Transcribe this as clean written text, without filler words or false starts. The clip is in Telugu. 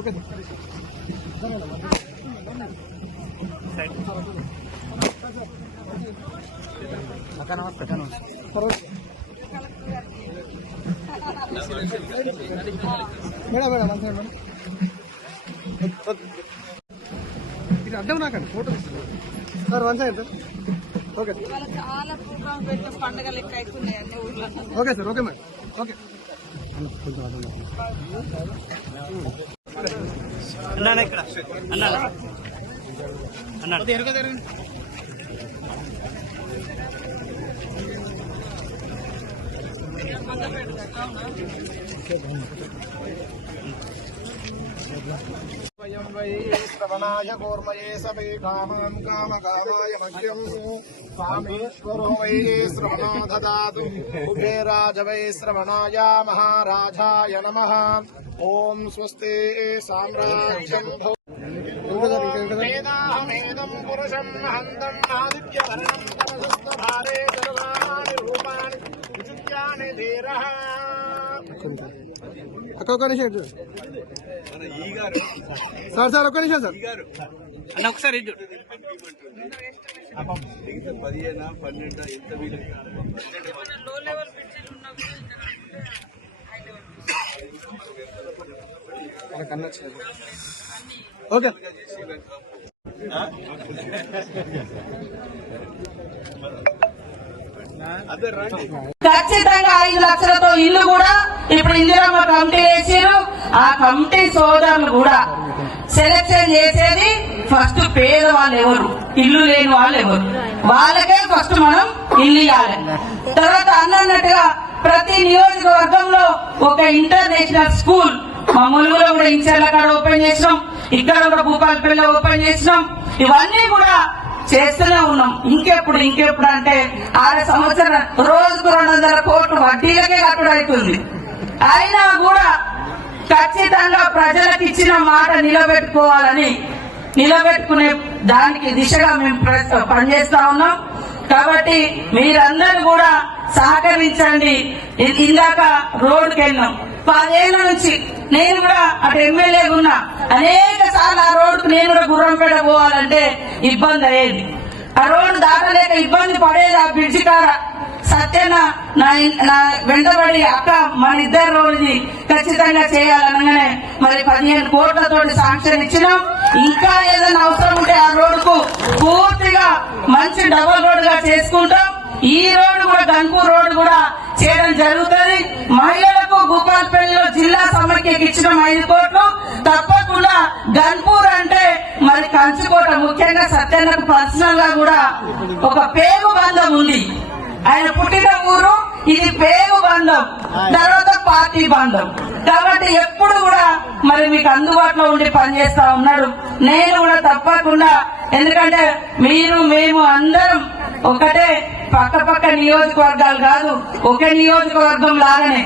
మేడం మేడం ఇది అడ్డం నాకండి photo sir one side sir. Okay చాలా ప్రోగ్రామ్ పెట్టి పండుగ లెక్క అవుతున్నాయి అన్ని ఊర్లో. Okay sir. Okay madam. Okay అన్నా ఇక్కడ అన్నా అన్నా श्रवणाय कूर्मये सवे कामान् कामकामाय मह्यम् कामेश्वरो वै श्रवणो ददातु कुबेराज वै श्रवणाय महाराजाय नमः। ओम स्वस्ति साम्राज्यम् वेदाहमेदम् पुरुषम् हन्तम् आदित्यवर्णम् तमसस्तभारे सर्वाणि रूपाणि विचित्यानि धीरः। ఒక్క నిమిషం సార్ సార్ ఒక్క నిమిషం సార్ అన్న ఒకసారి 15 12 ఎంత వీలు లో లెవెల్ పిక్చర్ ఓకే ఖచ్చితంగా 5 లక్షలతో ఇల్లు కూడా ఇప్పుడు ఇందిరమ్మ కమిటీ వేసారు. ఆ కమిటీ సోదరులు కూడా సెలెక్షన్ చేసేది ఫస్ట్ పేదవాళ్ళు ఎవరు, ఇల్లు లేని వాళ్ళు ఎవరు, వాళ్ళకే ఫస్ట్ మనం ఇల్లు ఇవ్వాలి. తర్వాత అన్నట్టుగా ప్రతి నియోజకవర్గంలో ఒక ఇంటర్నేషనల్ స్కూల్ మా ములుగులో కూడా ఇంచర్ల కాడ ఓపెన్ చేసినాం, ఇక్కడ కూడా భూపాలపల్లిలో ఓపెన్ చేసినాం. ఇవన్నీ కూడా చేస్తూనే ఉన్నాం. ఇంకెప్పుడు అంటే 6 సంవత్సరాలు రోజుకు 200 కోట్లు వడ్డీలకే కట్టుడు అవుతుంది. అయినా కూడా ఖచ్చితంగా ప్రజలకు ఇచ్చిన మాట నిలబెట్టుకునే దానికి దిశగా మేము పనిచేస్తా ఉన్నాం. కాబట్టి మీరందరూ కూడా సహకరించండి. ఇందాక రోడ్డుకి వెళ్ళినాం, 10 ఏళ్ల నుంచి నేను కూడా అటు ఎమ్మెల్యేగా ఉన్నా. అనేక సార్లు ఆ రోడ్డుకు నేను కూడా గుర్రంపేట పోవాలంటే ఇబ్బంది అయ్యేది. ఆ రోడ్డు దాటలేక ఇబ్బంది పడేది. ఆ బ్రిడ్జి కాడ సత్యన నా వెంటబడి అక్క మన ఇద్దరు రోడ్డుది ఖచ్చితంగా చేయాలనగానే మరి 15 కోట్లతోటి శాంక్షన్ ఇచ్చినాం. ఇంకా ఏదైనా అవసరం ఉంటే ఆ రోడ్డుకు పూర్తిగా మంచి డబుల్ రోడ్డుగా చేసుకుంటాం. ఈ రోడ్డు కూడా గన్పూర్ రోడ్డు కూడా చేయడం జరుగుతుంది. మహిళలకు భూపాలపల్లిలో జిల్లా సమైక్యకి ఇచ్చిన 5 కోట్లు. తప్పకుండా గన్పూర్ అంటే మరి కంచుకోట, ముఖ్యంగా సత్యన్నకు పర్సనల్ గా కూడా ఒక పేగు బంధం ఉంది. ఆయన పుట్టిన ఊరు ఇది పేగు బంధం, తర్వాత పార్టీ బంధం. కాబట్టి ఎప్పుడు కూడా మరి మీకు అందుబాటులో ఉండి పనిచేస్తా ఉన్నాడు. నేను కూడా తప్పకుండా, ఎందుకంటే మీరు మేము అందరం ఒకటే, పక్క నియోజకవర్గాలు కాదు, ఒకే నియోజకవర్గం లాగానే